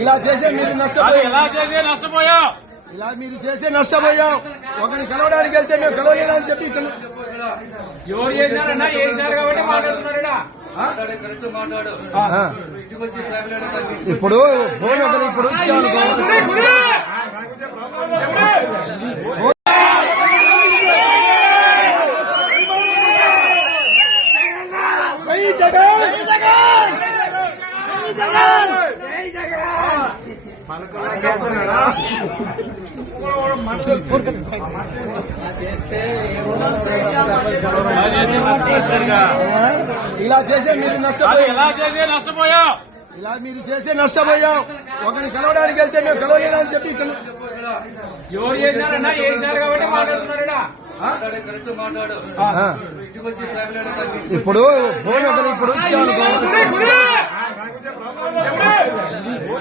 ఇలా చేసే మీరు నష్టపోయాం. ఇలా మీరు చేసే నష్టపోయాం. ఒకరిని కలవడానికి వెళ్తే మేము కలవలేదని చెప్పి ఎవరు చేసినారన్నా చేసినారు కాబట్టి మాట్లాడుతున్నారా? ఇప్పుడు ఫోన్ ఒకరు ఇప్పుడు ఇలా చేసే మీరు నష్టపోయాం. ఇలా మీరు చేసే నష్టపోయాం. ఒకరిని కలవడానికి వెళ్తే మేము కలవలేదని చెప్పి ఎవరు చేసినారన్నా చేసినారు కాబట్టి మాట్లాడుతున్నారా? ఇప్పుడు ఫోన్ ఒకరు ఇప్పుడు